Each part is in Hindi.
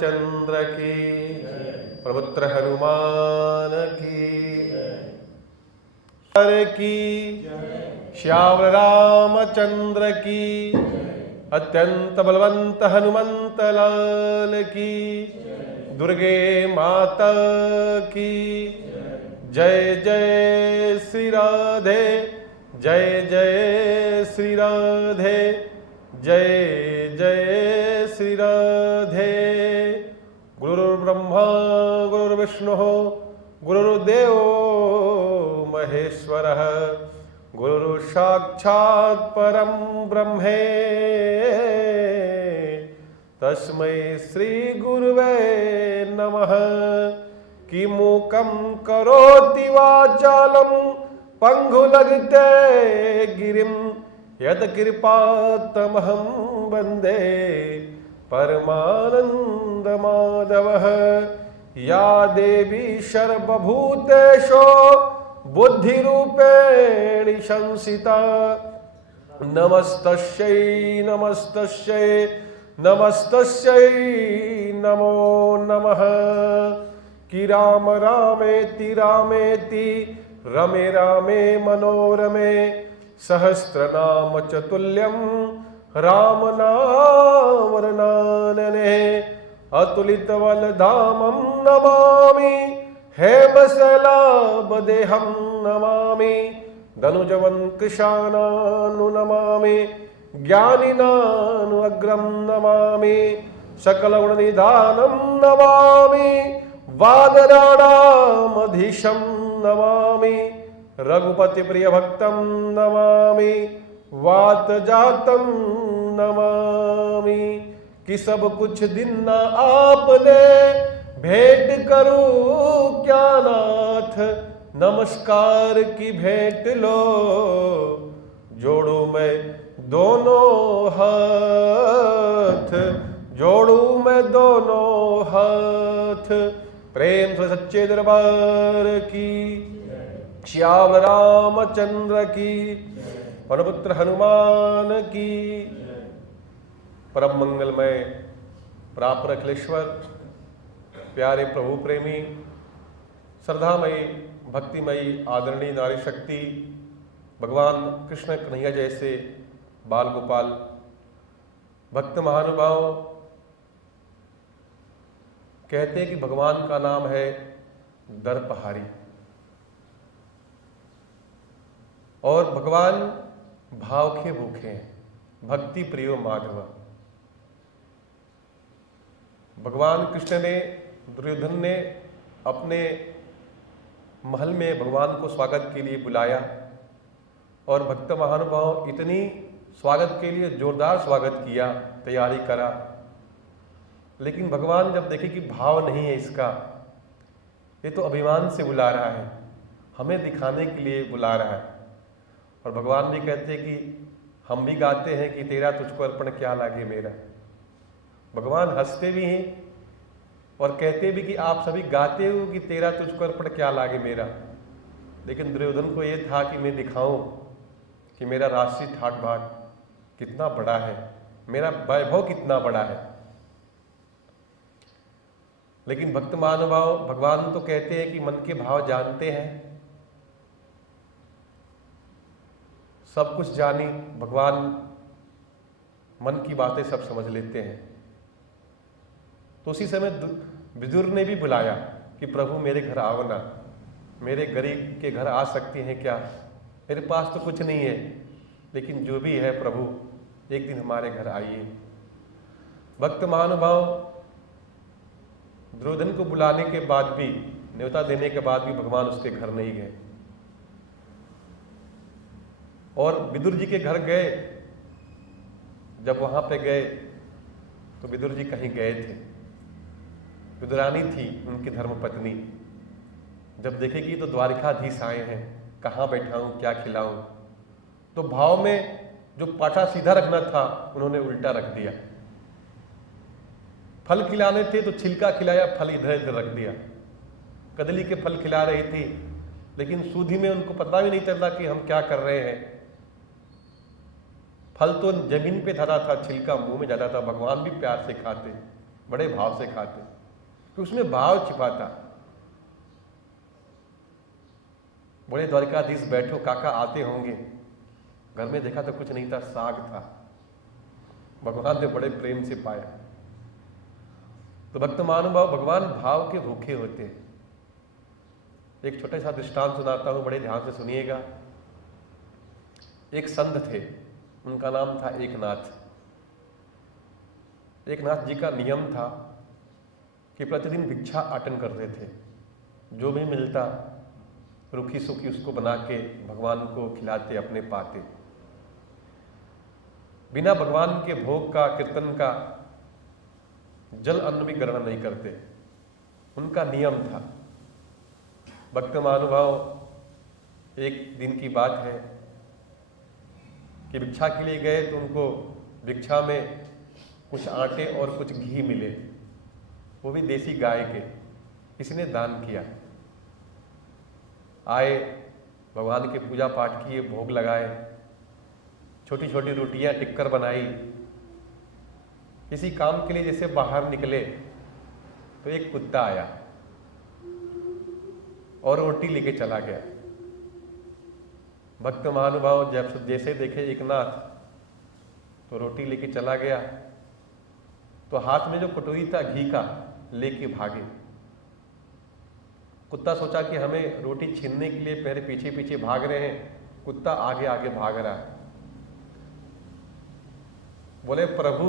चंद्र की, प्रपुत्र हनुमान की श्याम रामचंद्र की, अत्यंत बलवंत हनुमंत लाल की, दुर्गे माता की जय। जय श्री राधे, जय जय श्री राधे, जय जय श्री राधे। गुरुर्ब्रह्मा गुरुर्विष्णुः गुरुर्देव महेश्वरः, गुरु साक्षात् परम ब्रह्मे, तस्मै श्री गुरुवे नमः। किमुकं करोति वाचालं पंगुलगते गिरिं, यत्कृपातमहं वन्दे परमानन्दमाधवः। या देवी सर्वभूतेषु बुद्धिरूपेण संस्थिता, नमस्तस्यै नमस्तस्यै नमस्तस्यै नमो नमः। कि राम रामेति रामेति रमे रामे मनोरमे, सहस्रनाम चतुल्यं राम नाम वरदानने। अतुलित बलधामं नमामि, हेमशैलाभदेहं नमामि, धनुजवन्कृशानानु नमामि, ज्ञानिनानु अग्रं नमामि, सकलगुणनिधानं नमामि, वादराणामधीशं नमामि, रघुपति प्रिय भक्तं नमामि, वातजातं नमामि। कि सब कुछ दिन न आपने भेंट करूं क्या नाथ, नमस्कार की भेंट लो, जोड़ू मैं दोनों हाथ, जोड़ू मैं दोनों हाथ। प्रेम से सच्चे दरबार की, श्याम रामचंद्र की, पनपुत्र हनुमान की। परम मंगलमय प्राप्त अखिलेश्वर, प्यारे प्रभु प्रेमी, श्रद्धामयी, भक्तिमयी, आदरणीय नारी शक्ति, भगवान कृष्ण कन्हैया जैसे बाल गोपाल भक्त महानुभाव, कहते हैं कि भगवान का नाम है दरपहारी। और भगवान भाव के भूखे हैं, भक्ति प्रियो माधव। भगवान कृष्ण ने, दुर्योधन ने अपने महल में भगवान को स्वागत के लिए बुलाया और भक्त महानुभाव इतनी स्वागत के लिए जोरदार स्वागत किया, तैयारी करा। लेकिन भगवान जब देखे कि भाव नहीं है इसका, ये तो अभिमान से बुला रहा है, हमें दिखाने के लिए बुला रहा है। और भगवान भी कहते हैं कि हम भी गाते हैं कि तेरा तुझको अर्पण क्या लागे मेरा। भगवान हंसते भी हैं और कहते भी कि आप सभी गाते हो कि तेरा तुझको अर्पण क्या लागे मेरा। लेकिन दुर्योधन को ये था कि मैं दिखाऊं कि मेरा राष्ट्रीय ठाट बाट कितना बड़ा है, मेरा वैभव कितना बड़ा है। लेकिन भक्त महानुभाव, भगवान तो कहते हैं कि मन के भाव जानते हैं, सब कुछ जानी भगवान मन की बातें सब समझ लेते हैं। तो उसी समय विदुर ने भी बुलाया कि प्रभु मेरे घर आओ ना, मेरे गरीब के घर आ सकते हैं क्या, मेरे पास तो कुछ नहीं है, लेकिन जो भी है प्रभु एक दिन हमारे घर आइए। भक्त महानुभाव दुर्योधन को बुलाने के बाद भी, न्योता देने के बाद भी भगवान उसके घर नहीं गए। और विदुर जी के घर गए, जब वहां पे गए तो विदुर जी कहीं गए थे। विदुरानी थी उनकी धर्मपत्नी, जब देखे कि तो द्वारिकाधीश आए हैं, कहाँ बैठाऊं, क्या खिलाऊं, तो भाव में जो पाटा सीधा रखना था उन्होंने उल्टा रख दिया। फल खिलाने थे तो छिलका खिलाया, फल इधर इधर रख दिया। कदली के फल खिला रही थी, लेकिन सूधी में उनको पता भी नहीं चलता कि हम क्या कर रहे हैं। फल तो जमीन पे धरा था, छिलका मुंह में जाता था। भगवान भी प्यार से खाते, बड़े भाव से खाते, तो उसमें भाव छिपा था। बड़े द्वारिकाधीश बैठो, काका आते होंगे। घर में देखा तो कुछ नहीं था, साग था। भगवान ने बड़े प्रेम से पाया। तो भक्त महानुभाव भगवान भाव के भूखे होते हैं। एक छोटा सा दृष्टांत सुनाता हूं, बड़े ध्यान से सुनिएगा। एक संत थे, उनका नाम था एकनाथ। एकनाथ जी का नियम था कि प्रतिदिन भिक्षा आटन करते थे। जो भी मिलता रूखी सूखी उसको बना के भगवान को खिलाते, अपने पाते। बिना भगवान के भोग का, कीर्तन का जल अन्न भी ग्रहण नहीं करते, उनका नियम था। भक्त महानुभाव एक दिन की बात है कि भिक्षा के लिए गए तो उनको भिक्षा में कुछ आटे और कुछ घी मिले, वो भी देसी गाय के। किसी ने दान किया। आए, भगवान के पूजा पाठ किए, भोग लगाए, छोटी छोटी रोटियां टिक्कर बनाई। किसी काम के लिए जैसे बाहर निकले तो एक कुत्ता आया और रोटी लेके चला गया। भक्त महानुभाव जब जैसे देखे एकनाथ तो रोटी लेके चला गया, तो हाथ में जो कटोरी था घी का लेके भागे। कुत्ता सोचा कि हमें रोटी छीनने के लिए पहले पीछे पीछे भाग रहे हैं, कुत्ता आगे आगे भाग रहा है। बोले प्रभु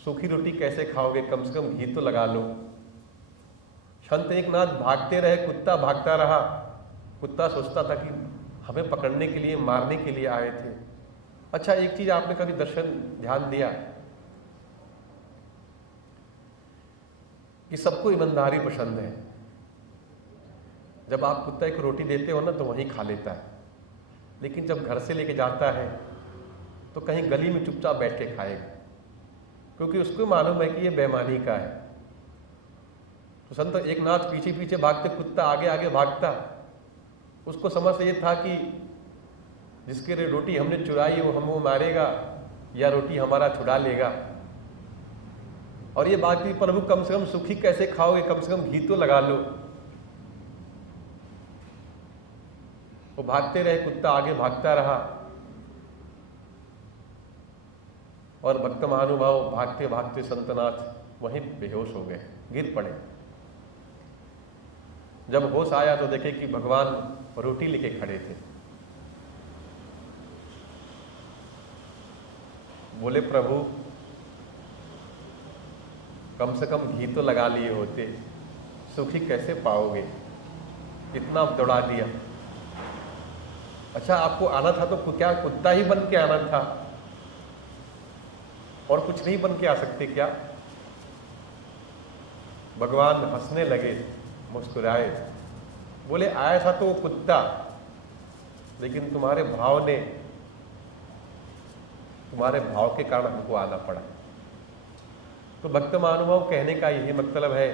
सूखी रोटी कैसे खाओगे, कम से कम घी तो लगा लो। संत एकनाथ भागते रहे, कुत्ता भागता रहा। कुत्ता सोचता था कि हमें पकड़ने के लिए, मारने के लिए आए थे। अच्छा, एक चीज आपने कभी दर्शन ध्यान दिया कि सबको ईमानदारी पसंद है। जब आप कुत्ते को रोटी देते हो ना तो वहीं खा लेता है, लेकिन जब घर से लेके जाता है तो कहीं गली में चुपचाप बैठ के खाएगा, क्योंकि उसको मालूम है कि ये बेईमानी का है। तो संत एकनाथ पीछे पीछे भागते, कुत्ता आगे आगे भागता। उसको समझ ये था कि जिसके लिए रोटी हमने चुराई वो हमको मारेगा या रोटी हमारा छुड़ा लेगा। और ये बात की प्रभु कम से कम सुखी कैसे खाओगे, कम से कम घी तो लगा लो। वो भागते रहे, कुत्ता आगे भागता रहा और भक्त महानुभाव भागते भागते संतनाथ वहीं बेहोश हो गए, गिर पड़े। जब होश आया तो देखे कि भगवान रोटी लेके खड़े थे। बोले, प्रभु कम से कम घी तो लगा लिए होते, सुखी कैसे पाओगे, इतना दौड़ा दिया। अच्छा, आपको आना था तो क्या कुत्ता ही बन के आना था और कुछ नहीं बन के आ सकते क्या? भगवान हंसने लगे, मुस्कुराए, बोले आया था तो वो कुत्ता, लेकिन तुम्हारे भाव के कारण हमको आना पड़ा। तो भक्त महानुभाव कहने का यही मतलब है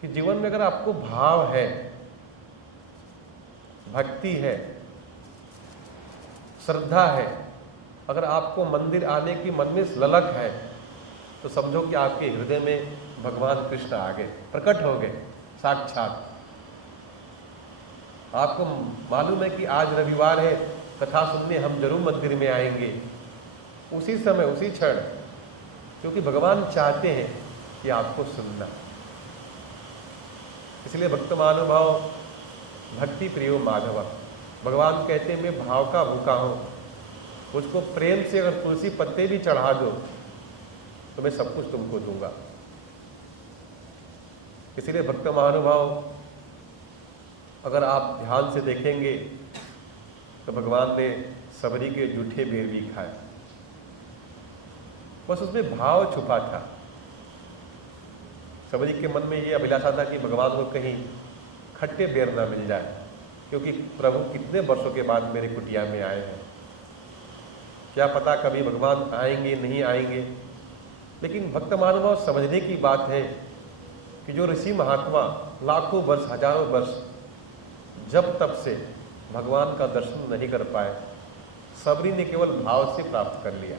कि जीवन में अगर आपको भाव है, भक्ति है, श्रद्धा है, अगर आपको मंदिर आने की मन में ललक है, तो समझो कि आपके हृदय में भगवान कृष्ण आ गए, प्रकट हो गए साक्षात। आपको मालूम है कि आज रविवार है, कथा सुनने हम जरूर मंदिर में आएंगे उसी समय उसी क्षण, क्योंकि भगवान चाहते हैं कि आपको सुनना। इसलिए भक्त महानुभाव भक्ति प्रियो माधव, भगवान कहते हैं मैं भाव का भूखा हूं, मुझको प्रेम से अगर तुलसी पत्ते भी चढ़ा दो तो मैं सब कुछ तुमको दूंगा। इसलिए भक्त महानुभाव अगर आप ध्यान से देखेंगे तो भगवान ने सबरी के जूठे बेर भी खाए, बस उसमें भाव छुपा था। सबरी के मन में ये अभिलाषा था कि भगवान को कहीं खट्टे बेर ना मिल जाए, क्योंकि प्रभु कितने वर्षों के बाद मेरे कुटिया में आए हैं, क्या पता कभी भगवान आएंगे नहीं आएंगे। लेकिन भक्त महानुभाव समझने की बात है कि जो ऋषि महात्मा लाखों वर्ष हजारों वर्ष जब तब से भगवान का दर्शन नहीं कर पाए, सबरी ने केवल भाव से प्राप्त कर लिया।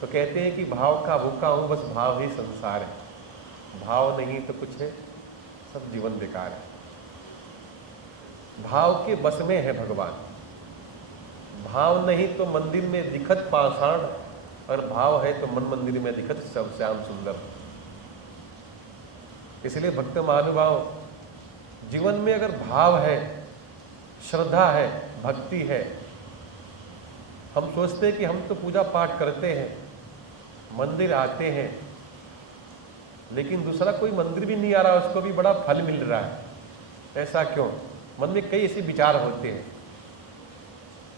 तो कहते हैं कि भाव का भूखा हूं, बस भाव ही संसार है, भाव नहीं तो कुछ है सब जीवन बेकार है। भाव के बस में है भगवान, भाव नहीं तो मंदिर में दिखत पाषाण, और भाव है तो मन मंदिर में दिखत सब श्याम सुंदर। इसलिए भक्त महानुभाव जीवन में अगर भाव है, श्रद्धा है, भक्ति है, हम सोचते हैं कि हम तो पूजा पाठ करते हैं, मंदिर आते हैं, लेकिन दूसरा कोई मंदिर भी नहीं आ रहा, उसको भी बड़ा फल मिल रहा है, ऐसा क्यों? मन में कई ऐसे विचार होते हैं।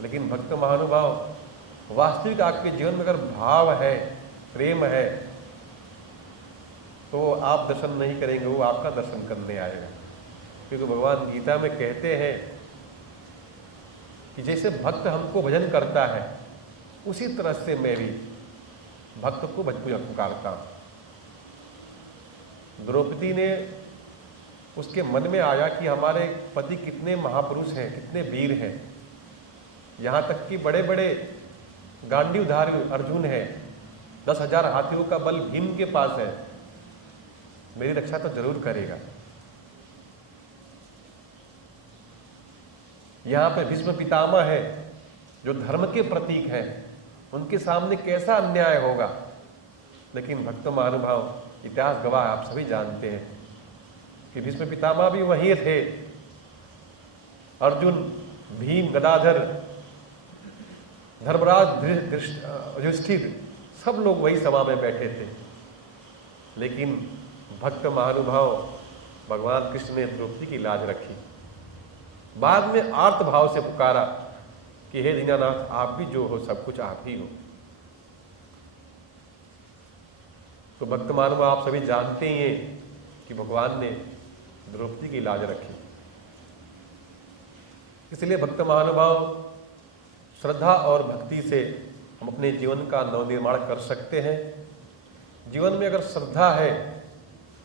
लेकिन भक्त महानुभाव वास्तविक आपके जीवन में अगर भाव है, प्रेम है, तो आप दर्शन नहीं करेंगे, वो आपका दर्शन करने आएगा। क्योंकि भगवान गीता में कहते हैं कि जैसे भक्त हमको भजन करता है, उसी तरह से मैं भी भक्त को पुकारता हूं। द्रौपदी ने, उसके मन में आया कि हमारे पति कितने महापुरुष हैं, कितने वीर हैं, यहाँ तक कि बड़े बड़े गांडीवधारी अर्जुन है, 10,000 हाथियों का बल भीम के पास है, मेरी रक्षा तो जरूर करेगा। यहाँ पे भीष्म पितामह है जो धर्म के प्रतीक हैं, उनके सामने कैसा अन्याय होगा। लेकिन भक्त महानुभाव, इतिहास गवाह, आप सभी जानते हैं कि भीष्म पितामह भी वही थे, अर्जुन, भीम, गदाधर, धर्मराज, युधिष्ठिर, सब लोग वही सभा में बैठे थे। लेकिन भक्त महानुभाव भगवान कृष्ण ने द्रौपदी की लाज रखी, बाद में आर्त भाव से पुकारा कि हे दीनानाथ, आप भी जो हो सब कुछ आप ही हो। तो भक्त महानुभाव, आप सभी जानते ही हैं कि भगवान ने द्रौपदी की लाज रखी। इसलिए भक्त महानुभाव, श्रद्धा और भक्ति से हम अपने जीवन का नवनिर्माण कर सकते हैं। जीवन में अगर श्रद्धा है,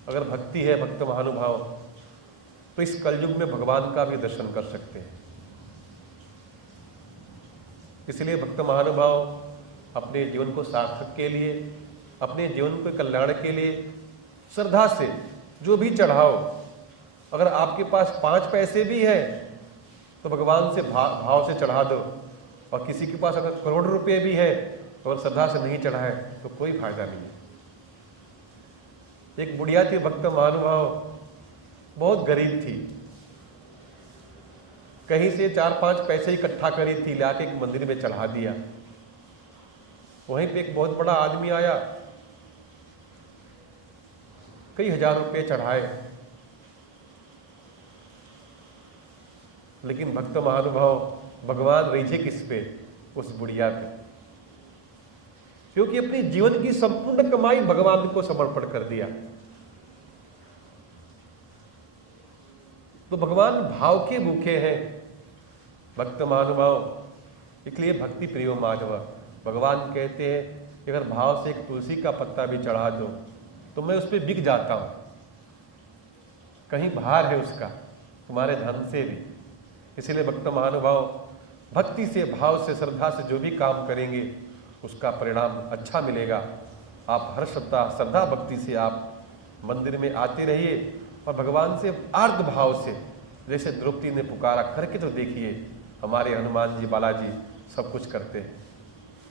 अगर भक्ति है भक्त महानुभाव, तो इस कलयुग में भगवान का भी दर्शन कर सकते हैं। इसलिए भक्त महानुभाव अपने जीवन को सार्थक के लिए, अपने जीवन के कल्याण के लिए श्रद्धा से जो भी चढ़ाओ, अगर आपके पास 5 पैसे भी है तो भगवान से भाव से चढ़ा दो, और किसी के पास अगर करोड़ रुपए भी है और श्रद्धा से नहीं चढ़ाए तो कोई फायदा नहीं है। एक बुढ़िया थी भक्त महानुभाव, बहुत गरीब थी, कहीं से 4-5 पैसे इकट्ठा करी थी, लाके एक मंदिर में चढ़ा दिया। वहीं पे एक बहुत बड़ा आदमी आया, कई हजार रुपए चढ़ाए, लेकिन भक्त महानुभाव भगवान रीझे किस पे? उस बुढ़िया पे, क्योंकि अपनी जीवन की संपूर्ण कमाई भगवान को समर्पण कर दिया। तो भगवान भाव के भूखे हैं भक्त महानुभाव, इसलिए भक्ति प्रियो माधव। भगवान कहते हैं कि अगर भाव से एक तुलसी का पत्ता भी चढ़ा दो तो मैं उस पर बिक जाता हूं, कहीं भार है उसका तुम्हारे धन से भी। इसलिए भक्त महानुभाव भक्ति से, भाव से, श्रद्धा से जो भी काम करेंगे उसका परिणाम अच्छा मिलेगा। आप हर सप्ताह श्रद्धा भक्ति से आप मंदिर में आते रहिए और भगवान से आर्द्र भाव से, जैसे द्रौपदी ने पुकारा, करके तो देखिए, हमारे हनुमान जी, बालाजी सब कुछ करते हैं।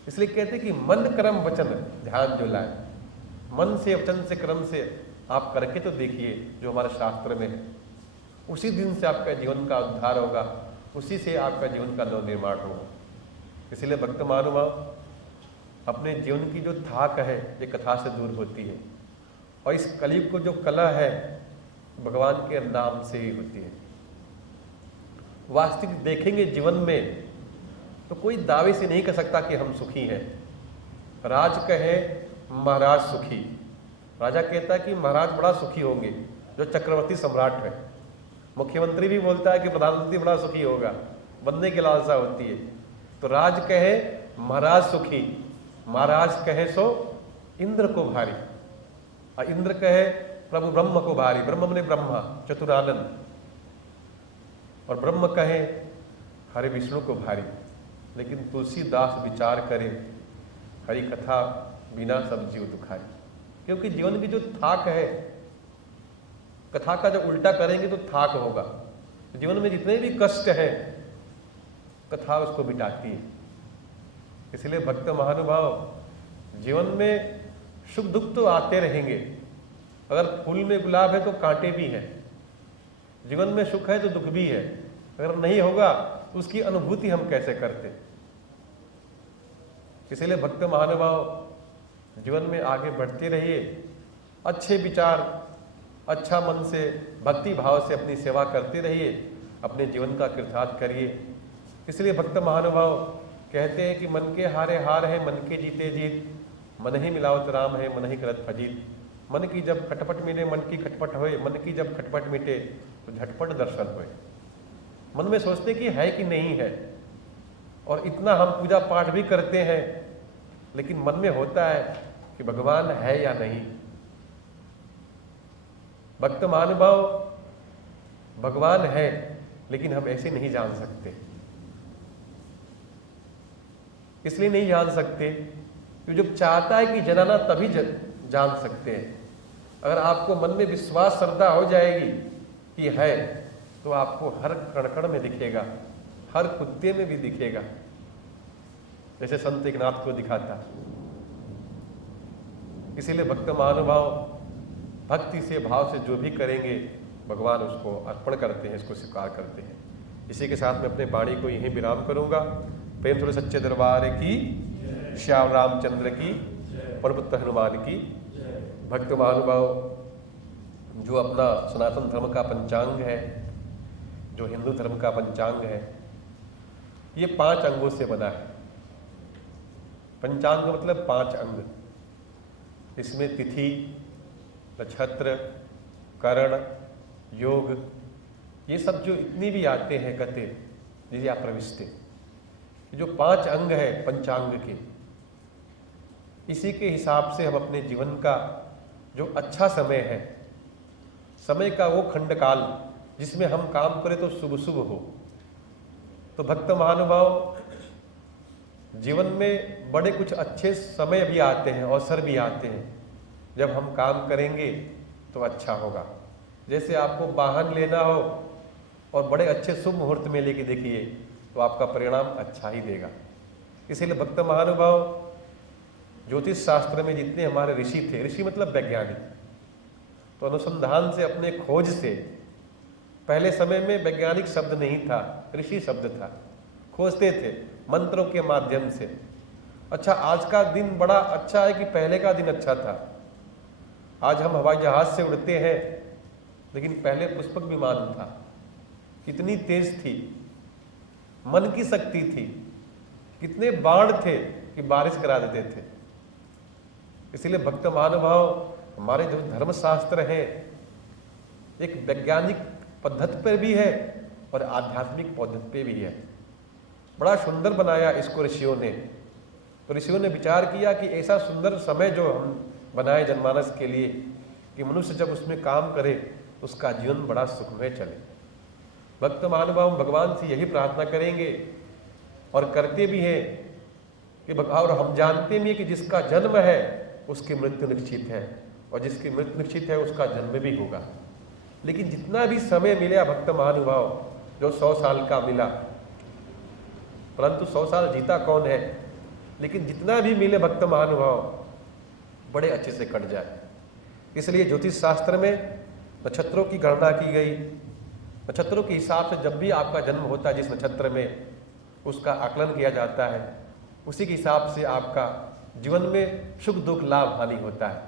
इसलिए कहते हैं कि मन कर्म वचन ध्यान जो लाए, मन से, वचन से, कर्म से आप करके तो देखिए जो हमारे शास्त्र में है। उसी दिन से आपका जीवन का उद्धार होगा, उसी से आपका जीवन का नवनिर्माण होगा। इसलिए भक्त महानुभाव अपने जीवन की जो थाक है ये कथा से दूर होती है, और इस कलयुग को जो कला है भगवान के नाम से ही होती है। वास्तविक देखेंगे जीवन में तो कोई दावे से नहीं कर सकता कि हम सुखी हैं। राज कहे महाराज सुखी, राजा कहता है कि महाराज बड़ा सुखी होंगे, जो चक्रवर्ती सम्राट है। मुख्यमंत्री भी बोलता है कि प्रधानमंत्री बड़ा सुखी होगा, बनने की लालसा होती है। तो राज कहे महाराज सुखी, महाराज कहे सो इंद्र को भारी, और इंद्र कहे प्रभु ब्रह्म को भारी। ब्रह्म ने ब्रह्मा चतुरानंद, और ब्रह्म कहे हरि विष्णु को भारी। लेकिन तुलसीदास विचार करे, हरि कथा बिना सब जीव दुखारी। क्योंकि जीवन की जो थाक है, कथा का जब उल्टा करेंगे तो थाक होगा। जीवन में जितने भी कष्ट हैं कथा उसको मिटाती है। इसलिए भक्त महानुभाव जीवन में सुख दुख तो आते रहेंगे। अगर फूल में गुलाब है तो कांटे भी हैं, जीवन में सुख है तो दुख भी है। अगर नहीं होगा तो उसकी अनुभूति हम कैसे करते। इसलिए भक्त महानुभाव जीवन में आगे बढ़ते रहिए, अच्छे विचार, अच्छा मन से, भक्ति भाव से अपनी सेवा करते रहिए, अपने जीवन का कृतार्थ करिए। इसलिए भक्त महानुभाव कहते हैं कि मन के हारे हार है, मन के जीते जीत, मन ही मिलावत राम है, मन ही करत फजीत। मन की जब खटपट मिटे मन की खटपट होए, मन की जब खटपट मिटे तो झटपट दर्शन होए। मन में सोचते कि है कि नहीं है, और इतना हम पूजा पाठ भी करते हैं, लेकिन मन में होता है कि भगवान है या नहीं। भक्त महानुभाव भगवान है, लेकिन हम ऐसे नहीं जान सकते। इसलिए नहीं जान सकते कि जब चाहता है कि जनाना तभी जान सकते हैं। अगर आपको मन में विश्वास, श्रद्धा हो जाएगी कि है, तो आपको हर कण में दिखेगा, हर कुत्ते में भी दिखेगा, जैसे संत एकनाथ को दिखाता। इसीलिए भक्त महानुभाव भक्ति से, भाव से जो भी करेंगे भगवान उसको अर्पण करते हैं, इसको स्वीकार करते हैं। इसी के साथ मैं अपने वाणी को यहीं विराम करूंगा। प्रेम थोड़े सच्चे दरबार की, श्याम रामचंद्र की, प्रभुत्व हनुमान की। भक्त महानुभाव जो अपना सनातन धर्म का पंचांग है, जो हिंदू धर्म का पंचांग है, ये 5 अंगों से बना है। पंचांग का मतलब 5 अंग। इसमें तिथि, नक्षत्र, करण, योग, ये सब जो इतनी भी आते हैं गते, जैसे आप प्रविष्टे, जो 5 अंग है पंचांग के, इसी के हिसाब से हम अपने जीवन का जो अच्छा समय है, समय का वो खंडकाल जिसमें हम काम करें तो शुभ शुभ हो। तो भक्त महानुभाव, जीवन में बड़े कुछ अच्छे समय भी आते हैं, अवसर भी आते हैं। जब हम काम करेंगे तो अच्छा होगा। जैसे आपको वाहन लेना हो और बड़े अच्छे शुभ मुहूर्त में लेके देखिए तो आपका परिणाम अच्छा ही देगा। इसीलिए भक्त महानुभाव, ज्योतिष शास्त्र में जितने हमारे ऋषि थे, ऋषि मतलब वैज्ञानिक, तो अनुसंधान से, अपने खोज से, पहले समय में वैज्ञानिक शब्द नहीं था, ऋषि शब्द था, खोजते थे मंत्रों के माध्यम से। अच्छा, आज का दिन बड़ा अच्छा है कि पहले का दिन अच्छा था। आज हम हवाई जहाज से उड़ते हैं, लेकिन पहले पुष्पक विमान था, कितनी तेज थी, मन की शक्ति थी, कितने बाण थे कि बारिश करा देते थे। इसीलिए भक्त महानुभाव, हमारे जो धर्मशास्त्र है एक वैज्ञानिक पद्धति पर भी है और आध्यात्मिक पद्धति पे भी है। बड़ा सुंदर बनाया इसको ऋषियों ने। तो ऋषियों ने विचार किया कि ऐसा सुंदर समय जो हम बनाए जनमानस के लिए कि मनुष्य जब उसमें काम करे उसका जीवन बड़ा सुखमय चले। भक्त महानुभाव भगवान से यही प्रार्थना करेंगे और करते भी हैं कि और हम जानते भी हैं कि जिसका जन्म है उसकी मृत्यु निश्चित है, और जिसकी मृत्यु निश्चित है उसका जन्म भी होगा। लेकिन जितना भी समय मिला भक्त महानुभाव, जो 100 साल का मिला, परंतु 100 साल जीता कौन है, लेकिन जितना भी मिले भक्त महानुभाव बड़े अच्छे से कट जाए। इसलिए ज्योतिष शास्त्र में नक्षत्रों की गणना की गई। नक्षत्रों के हिसाब से जब भी आपका जन्म होता है, जिस नक्षत्र में, उसका आकलन किया जाता है, उसी के हिसाब से आपका जीवन में सुख दुख लाभ हानि होता है।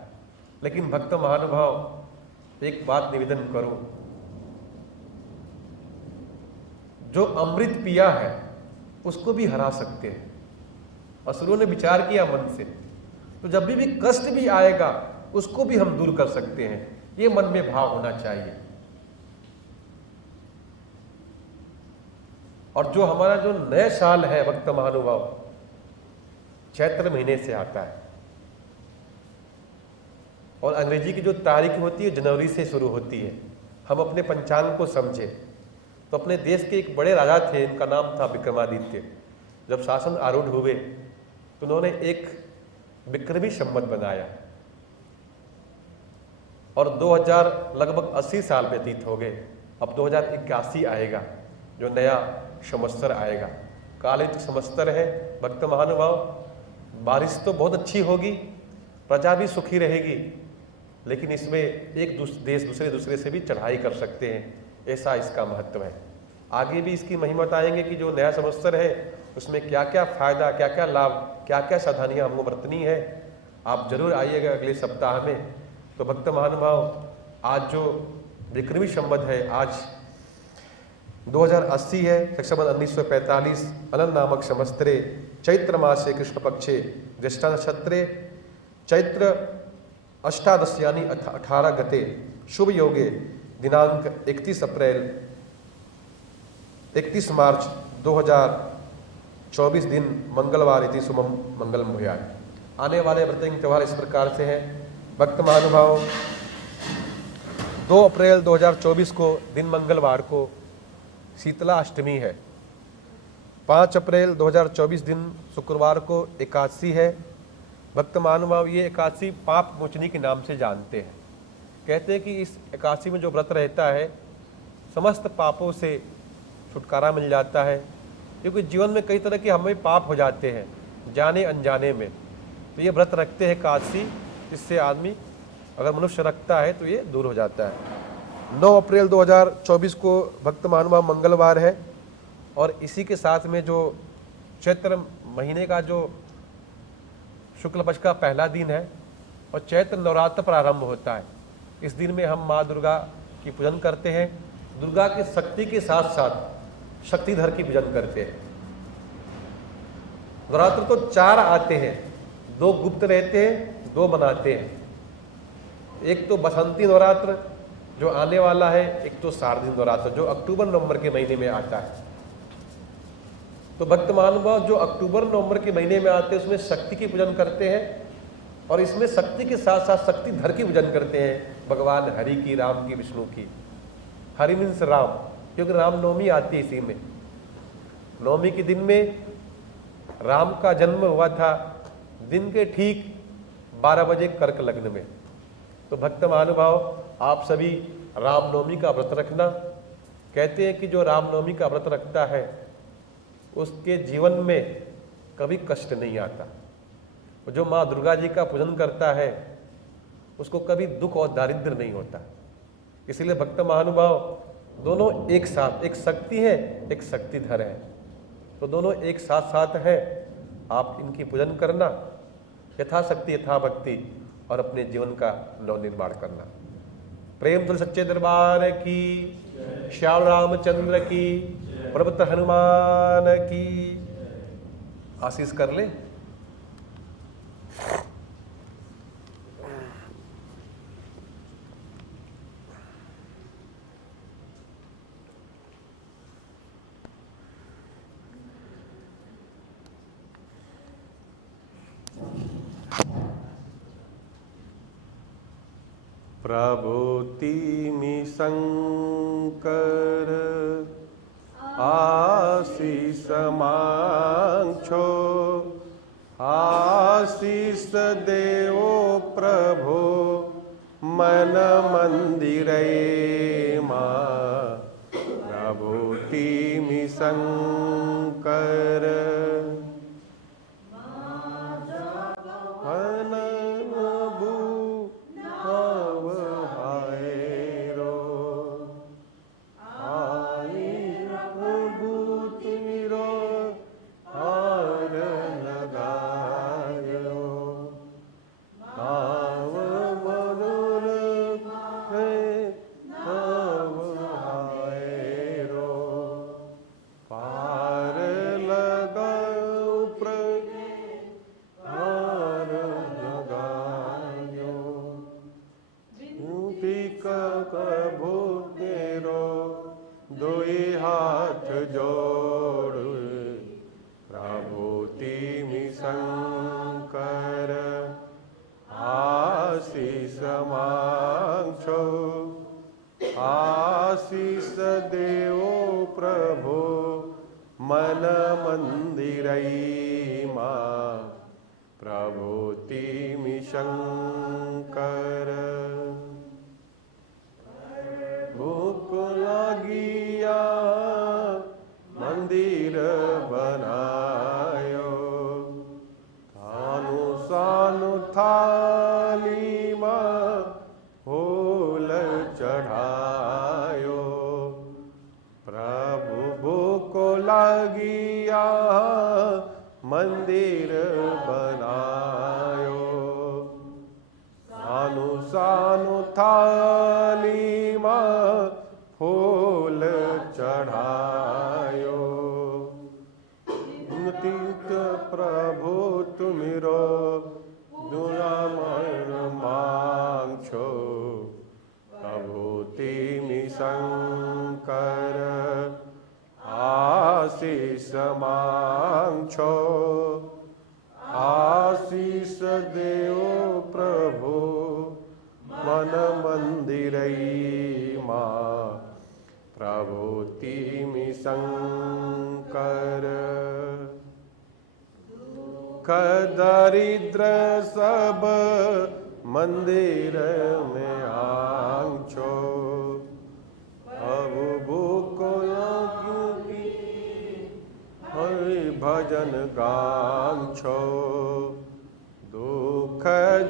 लेकिन भक्त महानुभाव एक बात निवेदन करूं, जो अमृत पिया है उसको भी हरा सकते हैं। असुरों ने विचार किया मन से, तो जब भी कष्ट भी आएगा उसको भी हम दूर कर सकते हैं। ये मन में भाव होना चाहिए। और जो हमारा जो नया साल है भक्त महानुभाव, चैत्र महीने से आता है और अंग्रेजी की जो तारीख होती है जनवरी से शुरू होती है। हम अपने पंचांग को समझे तो अपने देश के एक बड़े राजा थे, इनका नाम था विक्रमादित्य। जब शासन आरूढ़ हुए तो उन्होंने एक विक्रमी संवत बनाया और 2000 लगभग 80 साल व्यतीत हो गए। अब 2081 आएगा, जो नया संवत्सर आएगा, कालिक संवत्सर है। भक्त महानुभाव, बारिश तो बहुत अच्छी होगी, प्रजा भी सुखी रहेगी, लेकिन इसमें एक देश दूसरे से भी चढ़ाई कर सकते हैं, ऐसा इसका महत्व है। आगे भी इसकी महिमा बताएंगे कि जो नया संवत्सर है उसमें क्या क्या फायदा, क्या क्या लाभ, क्या क्या सावधानियां हमको बरतनी है। आप जरूर आइएगा अगले सप्ताह में। तो भक्त महानुभाव, आज जो विक्रमी संवत है, आज 2080 है, संवत 1945, अनंत नामक संवत्सरे चैत्र मासे कृष्ण पक्षे ज्येष्ठा नक्षत्रे चैत्र 18 यानी 18 गते शुभ योगे दिनांक 31 मार्च 2024 दिन मंगलवार इति शुभम मंगलम भूयात्। आने वाले व्रत त्यौहार इस प्रकार से हैं। भक्त महानुभाव, 2 अप्रैल 2024 को दिन मंगलवार को शीतला अष्टमी है। 5 अप्रैल 2024 दिन शुक्रवार को एकादशी है। भक्त महानुभाव, ये एकादशी पाप मोचनी के नाम से जानते हैं। कहते हैं कि इस एकादशी में जो व्रत रहता है समस्त पापों से छुटकारा मिल जाता है, क्योंकि जीवन में कई तरह के हमें पाप हो जाते हैं जाने अनजाने में। तो ये व्रत रखते हैं एकादशी, इससे आदमी अगर मनुष्य रखता है तो ये दूर हो जाता है। 9 अप्रैल 2024 को भक्त महानुभाव मंगलवार है और इसी के साथ में जो चैत्र महीने का जो शुक्ल पक्ष का पहला दिन है और चैत्र नवरात्र प्रारंभ होता है। इस दिन में हम माँ दुर्गा की पूजन करते हैं। दुर्गा की शक्ति के साथ साथ शक्तिधर की पूजन करते हैं। नवरात्र तो 4 आते हैं, 2 गुप्त रहते हैं, 2 बनाते हैं। एक तो बसंती नवरात्र जो आने वाला है, एक तो शारदीय नवरात्र जो अक्टूबर नवंबर के महीने में आता है। तो भक्त महानुभाव जो अक्टूबर नवंबर के महीने में आते हैं उसमें शक्ति की पूजन करते हैं, और इसमें शक्ति के साथ साथ शक्तिधर की पूजन करते हैं, भगवान हरि की, राम की, विष्णु की। हरि मीन्स राम, क्योंकि रामनवमी आती है इसी में। नवमी के दिन में राम का जन्म हुआ था, दिन के ठीक 12 बजे कर्क लग्न में। तो भक्त महानुभाव आप सभी रामनवमी का व्रत रखना। कहते हैं कि जो रामनवमी का व्रत रखता है उसके जीवन में कभी कष्ट नहीं आता। जो माँ दुर्गा जी का पूजन करता है उसको कभी दुख और दारिद्र्य नहीं होता। इसलिए भक्त महानुभाव दोनों एक साथ, एक शक्ति है, एक शक्तिधर है, तो दोनों एक साथ साथ है। आप इनकी पूजन करना, यथाशक्ति यथा भक्ति, और अपने जीवन का नव निर्माण करना। प्रेम तुल सच्चे दरबार की, श्याम रामचंद्र की, प्रभुत हनुमान की। आशीष कर ले। प्रभुतिमि शंकर आशीष मांगछो, आशीष देवो प्रभु मन मंदिरे मां। प्रभुतिमि शंकर आशीष देवो प्रभु मन मंदिरई मां। प्रभुतिमि शंकर भूख लागिया मंदिर बनायो, थानु सानु थाली मां फूल चढ़ायो। प्रभु भूख लागिया मंदिर बनायो, सानु सानु थाली मां फूल चढ़ायो। तीर्थ प्रभु तुमिरो दुरामण मांगछो। प्रभुतिमि शंकर आशीष मांगछो, आशीष देवो प्रभु मन मंदिरई मां। प्रभुतिमि शंकर दरिद्र सब मंदिर में आंगछो। अब भूख लागी हरि भजन गांगछो। दुख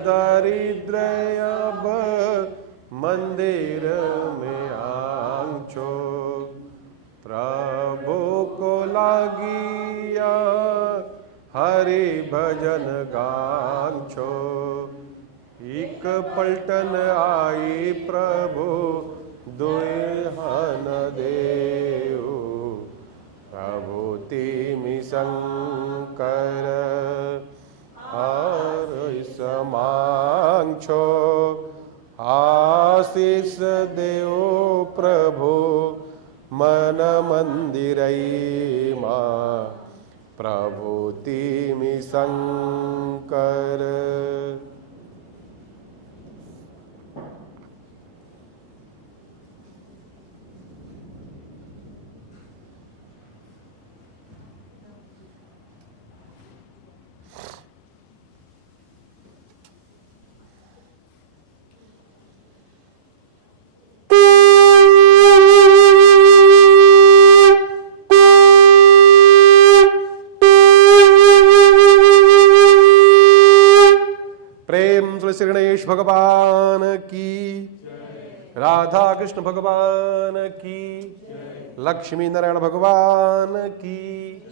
दरिद्र अब मंदिर में आंगछो। प्रभु को लागिया हरि भजन गांगछो। एक पलटन आई प्रभु दुहन देव। प्रभुतिमि शंकर कर और समांक्षो आशीष देव प्रभु मन मंदिरई मां प्रभुतिमि शंकर। श्री गणेश भगवान की, राधा कृष्ण भगवान की, लक्ष्मी नारायण भगवान की।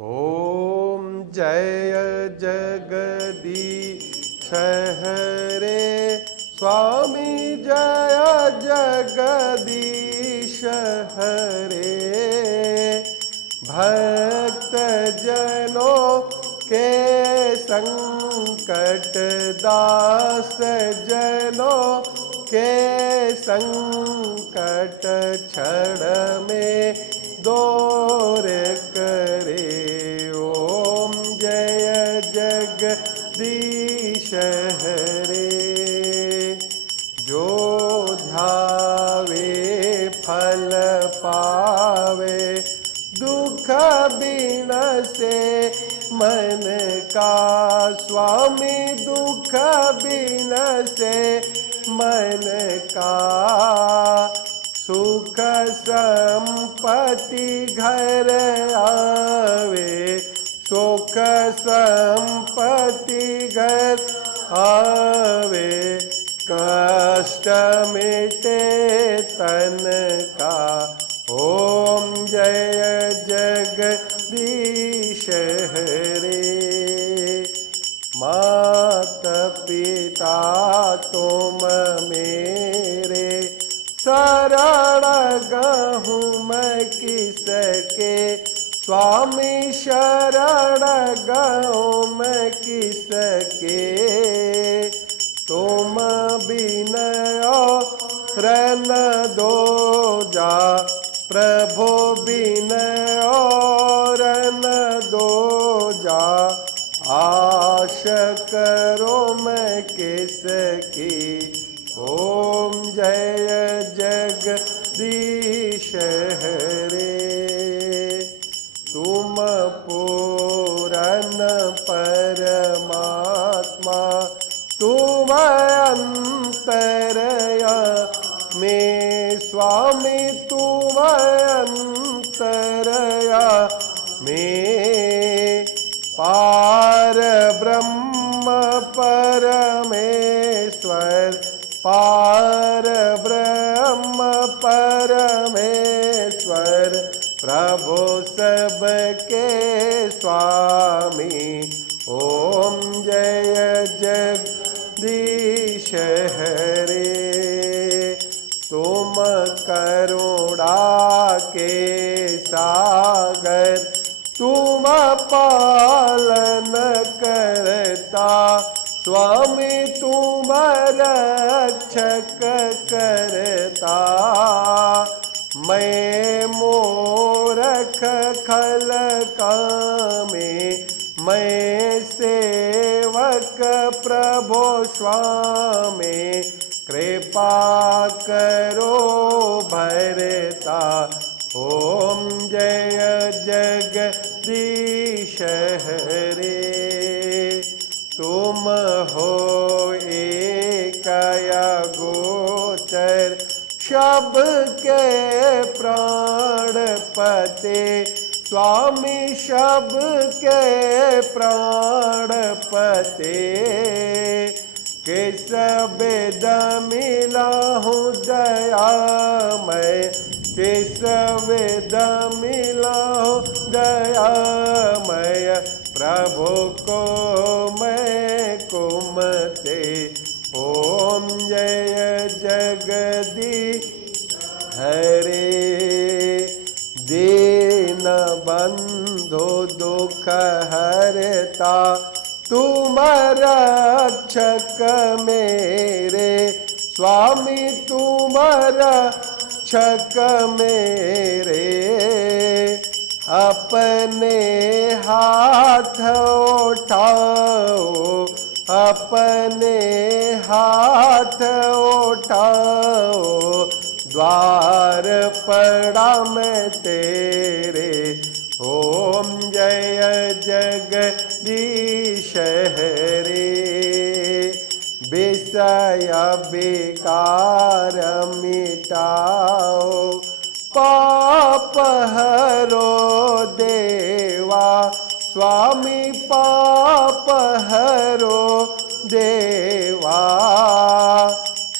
ओम जय जगदीश हरे स्वामी जय जगदीश हरे। भक्त जनों के संकट दास जनों के संकट क्षण में दूर करे। ओम जय जगदीश हरे। जो ध्यावे फल पावे दुख बिन से मन का स्वामी दुख बिन से मन का। सुख संपत्ति घर आवे सुख संपत्ति घर आवे। कष्ट मिटे तन का। ओम जय जगदीश हरे। माता पिता तुम मेरे शरण गहूँ मैं किसके। स्वामी शरण गहूँ मैं किसके। तुम बिन रन दो जा प्रभु बिन रन दो जा। आश करो मैं किसकी। ओम जय जगदीश हरे। तुम पूरन परमात्मा तुम अंतरया में स्वामी तुम अंतरया में। पार ब्रह्म परमेश्वर पार ब्रह्म परमेश्वर प्रभु सबके स्वामी। ओम जय जगदीश हरे। तुम करुणा के सागर तुम पालन करता स्वामी तुम रक्षक करता। मैं मूर्ख खल कामे मैं सेवक प्रभु स्वामी। कृपा करो भरता। ओम जय जगदीश हरे। तुम हो एकया गोचर शब के प्राणपते स्वामी शब के प्राणपते। किस वेद मिला हूँ दयामय किस वेद मिला हूँ दयामय। ॐ जय जगदीश हरे। दीन बंधु दुख हरता तुम रक्षक मेरे, स्वामी तुम रक्षक मेरे। अपने हाथ उठाओ, अपने हाथ उठाओ, द्वार पड़ा मैं तेरे। ॐ जय जगदीश हरे। विषय विकार मिटाओ, पाप हरो देवा, स्वामी पाप हरो देवा।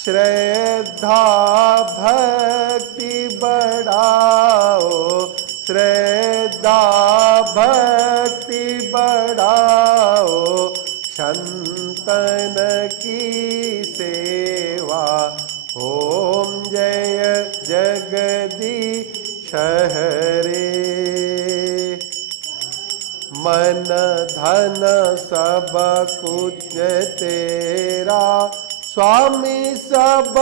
श्रद्धा भक्ति बढ़ाओ, श्रद्धा भक्ति बढ़ाओ, संतन की सेवा। ॐ जय जगदीश हरे। मन धन सब कुछ तेरा, स्वामी सब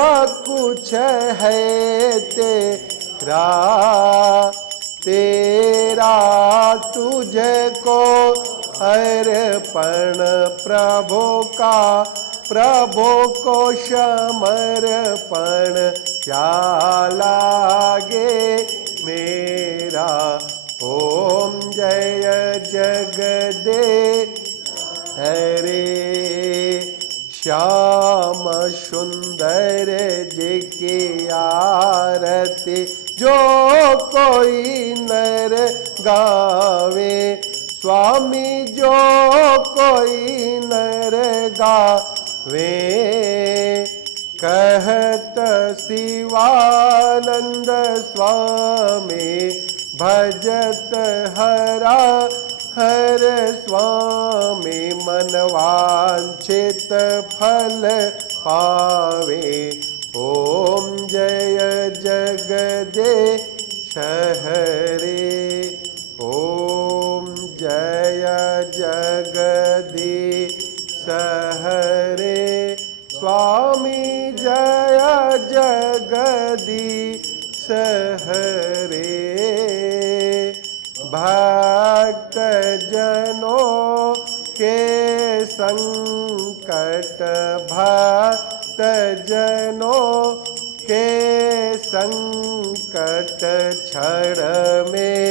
कुछ है तेरा। तेरा तुझको अर्पण प्रभु का, प्रभु को समर्पण क्या लागे मेरा। ॐ जय जगदीश हरे। श्याम सुंदर जी की आरती जो कोई नर गावे, स्वामी जो कोई नर गावे। कहत शिवानंद स्वामी, भजत हरा हर स्वामी। मन वांछित फल पावे। ॐ जय जगदीश हरे। ॐ जय जगदीश हरे। स्वामी जय जगदीश हरे। भक्त जनों के संकट, भक्त जनों के संकट क्षण में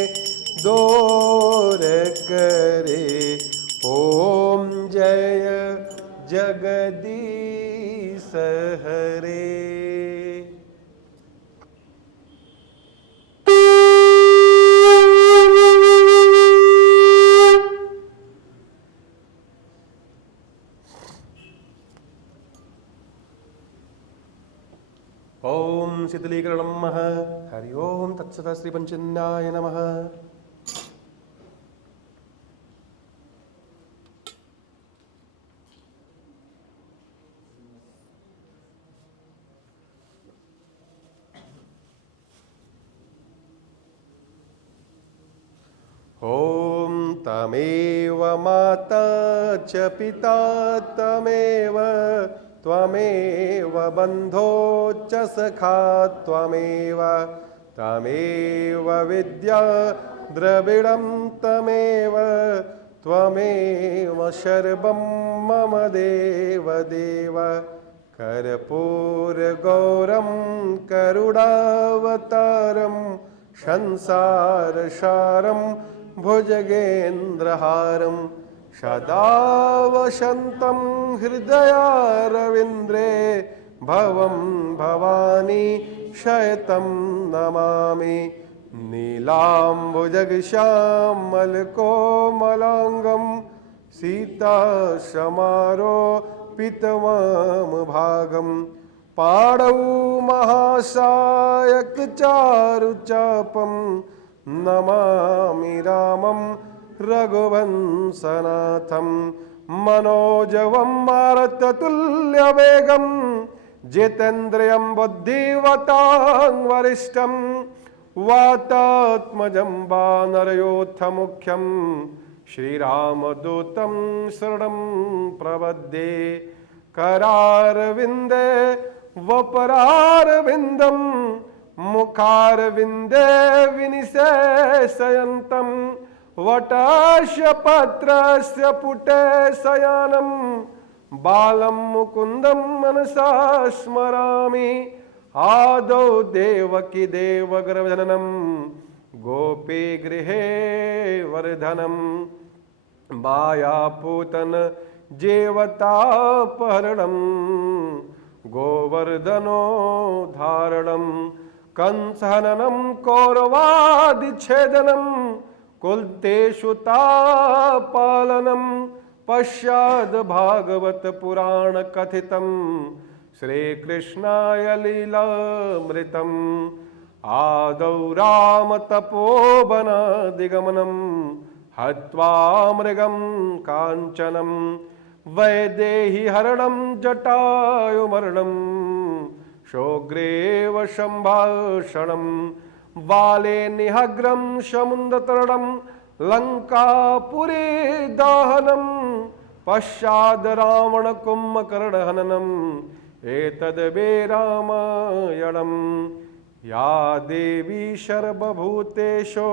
दूर करे। ॐ जय जगदीश हरे। ओम शीतलीकरणम हरि ओम तत्सत श्री पंचन्याय नमः। ओम तमेव माता च पिता तमेव, त्वमेव बन्धो च सखा त्वमेव। तमेव विद्या द्रविडं तमेव, त्वमेव सर्वं मम देव देव। कर्पूरगौरं करुणावतारं, संसारसारं भुजगेन्द्रहारं। सदा वसन्तं हृदयारविन्द्रे, भवं भवानी शयतं नमामि। नीलाम्बुजगश्यामलकोमलाङ्गं, सीतासमारोपितवामभागं। पाणौ महासायकचारुचापं, नमामि रामं रघुवंशनाथं। मनोजवं मारुततुल्यवेगं जितेन्द्रियं बुद्धिवतां वरिष्ठं वातात्मजं वानरयोथमुख्यं श्रीरामदूतं शरणं प्रपद्ये करारविन्दे वपरारविन्दं मुखारविन्दे विनिशयन्तं वटस्य पत्रस्य पुटे शयनं बालं मुकुन्दं मनसा स्मरामि आदौ देवकी देवगर्भजननं गोपी गृहे वर्धनं मायापूतन जेवतापहरणं गोवर्धनो धारणं कंसहननं कौरवादिच्छेदनं कुलतेषुतापालनं पश्चाद् भागवत पुराण कथितं श्रीकृष्णाय लीलामृतम् आदौ राम तपोवनादिगमनं हत्वा मृगं काञ्चनं वैदेही हरणं जटायुमरणं शोग्रीव सम्भाषणं बाले निहग्रं समुद्रतरणं लङ्कापुरी दहनं पश्चाद् रावण कुम्भकर्णहननम् एतद्वे रामायणम् या देवी सर्वभूतेषु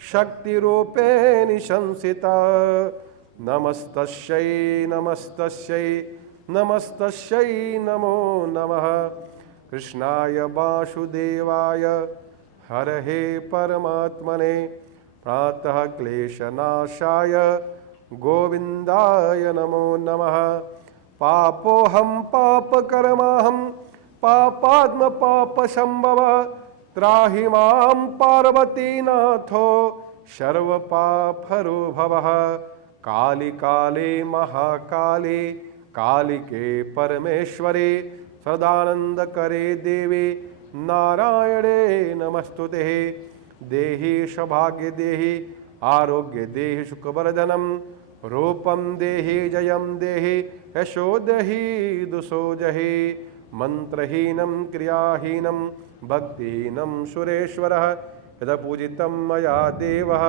शक्तिरूपेण संस्थिता नमस्तस्यै नमस्तस्यै नमस्तस्यै नमो नमः कृष्णाय वासुदेवाय हरहे परमात्मने प्रातः क्लेशनाशाय गोविन्दाय नमो नमः पापोऽहं पापकर्माहं पापात्म पापसंभव त्राहि मां पार्वतीनाथो सर्वपापहरो भवः काली काले महाकाले कालिके परमेश्वरे सदानन्दकरे देवे नारायणे नमस्तुते देहि सौभाग्य देहि आरोग्य देहि सुखवर्धनं रूपं देहि जयं देहि यशो देहि दुषो जहि मंत्रहीनं क्रियाहीनं भक्तिहीनं सुरेश्वरः यदा पूजितं मया देवः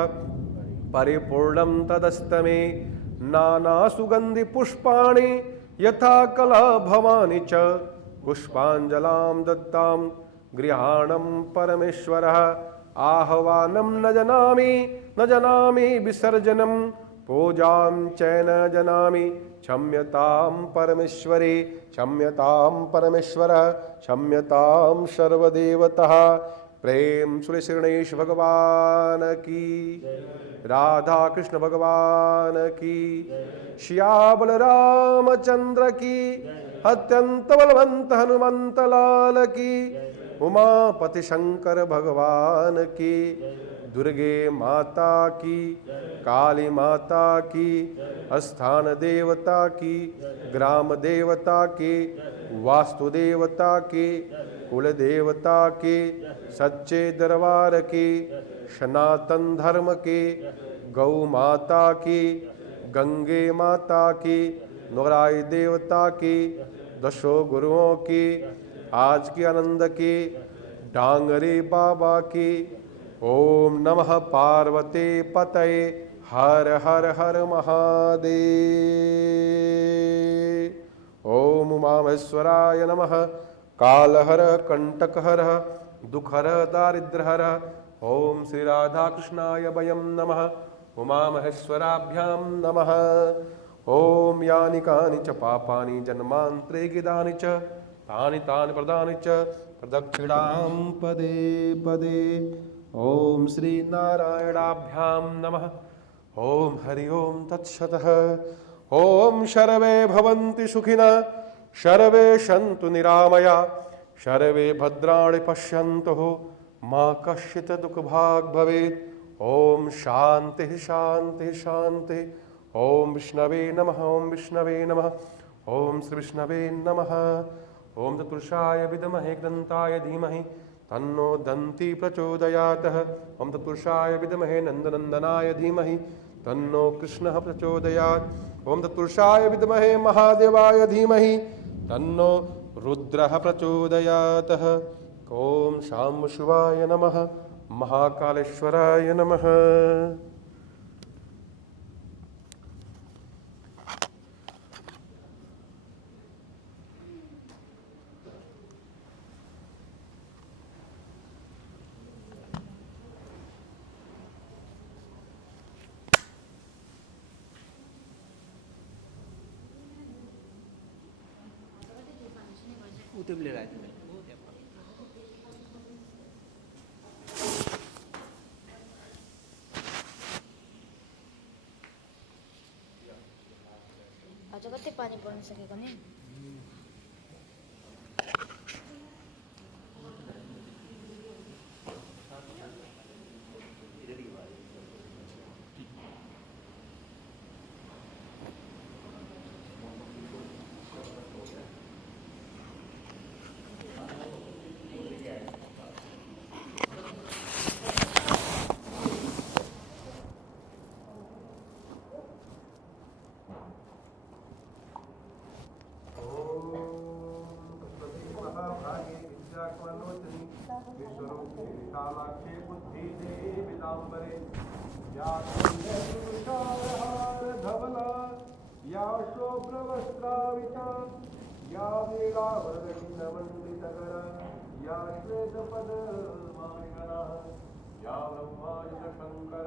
परिपूर्णं तदस्तमे नानासुगन्धिपुष्पाणि यथा कलाभवानि च पुष्पाञ्जलां दत्तां गृहाणं परमेश्वरः आह्वानं न जानामि विसर्जनं पूजां च न जानामि क्षम्यतां परमेश्वरे क्षम्यतां परमेश्वर क्षम्यतां सर्वदेवतः प्रेम श्री गणेश भगवान की राधा कृष्ण भगवान की श्यामल रामचंद्र की अत्यंत बलवंत हनुमंत लाल की उमापति शंकर भगवान की दुर्गे माता की काली माता की स्थान देवता की ग्राम देवता की वास्तु देवता की कुल देवता की सच्चे दरबार की सनातन धर्म की गौ माता की गंगे माता की नौराई देवता की दशो गुरुओं की आज की आनंद की डांगरी बाबा की ओम नमः पार्वती पतये हर हर हर महादेव ओम उमामहेश्वराय नमः कालहर कंटकहर दुखहर दारिद्र्यहर ओम श्री राधा कृष्णाय वयं नमः उमामहेश्वराभ्यां नमः ओम यानि कानि च पापानि जन्मान्तरे गिदानि च तानि तानि प्रदानि च प्रदक्षिणां पदे पदे ओम श्री नारायणाभ्यां नमः ओम हरि ओम तत्सतः ओम सर्वे भवन्ति सुखिनः सर्वे सन्तु निरामया सर्वे भद्राणि पश्यन्तु मा कश्चित् दुःखभाग् भवेत् ओम शांति शांति शांति ओम विष्णवे नमः ओम विष्णवे नमः ओम श्री विष्णवे नमः ओम तत्पुरुषाय विद्महे दन्ताय धीमहि तन्नो दन्ती प्रचोदयात् ओम तत्पुरुषाय विद्महे नन्दनन्दनाय धीमहि तन्नो कृष्णः प्रचोदयात् ओम तत्पुरुषाय विद्महे महादेवाय धीमहि तन्नो रुद्रः प्रचोदयात्। ओम शाम शिवाय नमः, महाकालेश्वराय नमः। उतरले राहते अजून ते पाणी पडून सगळे कोणी विश्वरूपे कालाक्षे बुद्धिदे पीताम्बरे धवला या शुभ्रवस्त्राविता या वीणावरदण्डमण्डितकरा या श्वेतपदमालिकरा या ब्रह्माण्डशङ्कर